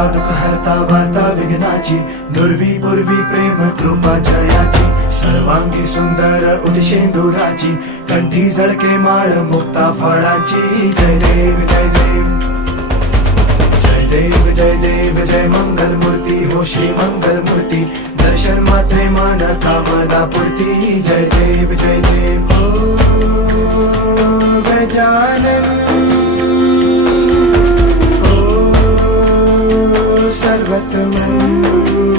हरता दुःख हरता वार्ता विघ्नाची, दुर्वी पूर्वी प्रेम कृपा जयाची, सर्वांगी सुंदर उदिशेंदुराची, कंठी झळके माळ मुक्ता फळाची. जय देव जय देव जय देव जय देव जय मंगल मूर्ती हो श्री मंगल मूर्ती, दर्शन मात्रे मान कामना पूर्ती. जय देव जय देव हो गजानन हो सर्वतमन